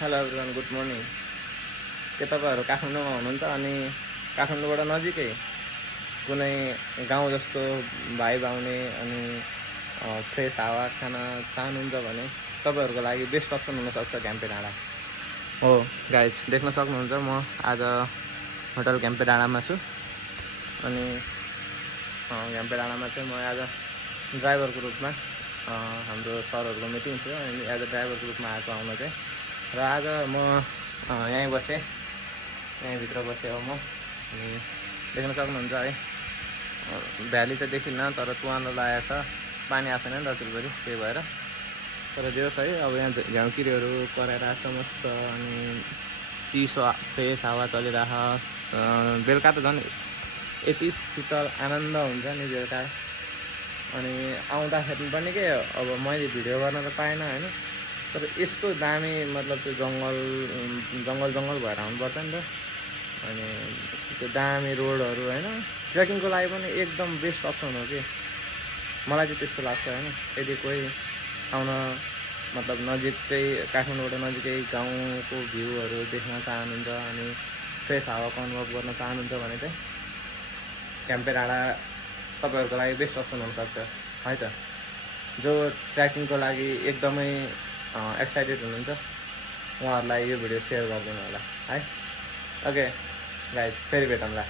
Hello everyone, good morning. के तपाईँहरू काठमाडौँमा हुनुहुन्छ अनि काठमाडौँबाट नजिकै कुनै गाउँ जस्तो भाइ आउने अनि फ्रेस हावा खान चाहनुहुन्छ भने तपाईँहरूको लागि बेस्ट अप्सन हुनसक्छ घ्याम्पे डाँडा हो। गाइस देख्न सक्नुहुन्छ म आज होटल घ्याम्पे डाँडामा छु अनि घ्याम्पे डाँडामा चाहिँ म आज ड्राइभरको रूपमा हाम्रो सरहरूको मिटिङ थियो अनि एज अ ड्राइभरको रूपमा आएको आउन चाहिँ। र आज म यहीँ बसेँ, यहीँभित्र बसेँ हो म। अनि देख्न सक्नुहुन्छ है, भ्याली चाहिँ देखिन्न तर तुवानो लागेको छ, पानी आएको छैन नि दचुलभरि, त्यही भएर। तर जे होस् है, अब यहाँ झ्याउकिरीहरू कराएर आएको मस्त अनि चिसो फ्रेस हावा चलिरह। बेलुका त झन् यति शीतल आनन्द हुन्छ नि बेलुका। अनि आउँदाखेरि पनि के अब मैले भिडियो गर्न त पाएन होइन, तर यस्तो दामी मतलब त्यो जङ्गल भएर आउनुपर्छ नि त। अनि त्यो दामी रोडहरू होइन, ट्रेकिङको लागि पनि एकदम बेस्ट अप्सन हो कि, मलाई चाहिँ त्यस्तो लाग्छ होइन। यदि कोही आउन मतलब नजिकै काठमाडौँबाट नजिकै गाउँको भ्यूहरू देख्न चाहनुहुन्छ अनि फ्रेस हावाको अनुभव गर्न चाहनुहुन्छ भने चाहिँ घ्याम्पे डाँडा तपाईँहरूको लागि बेस्ट अप्सन हुनसक्छ है त। जो ट्रेकिङको लागि एकदमै एक्साइटेड हुनुहुन्छ उहाँहरूलाई यो भिडियो सेयर गरिदिनु होला है। ओके गाइस, फेरि भेटौँला।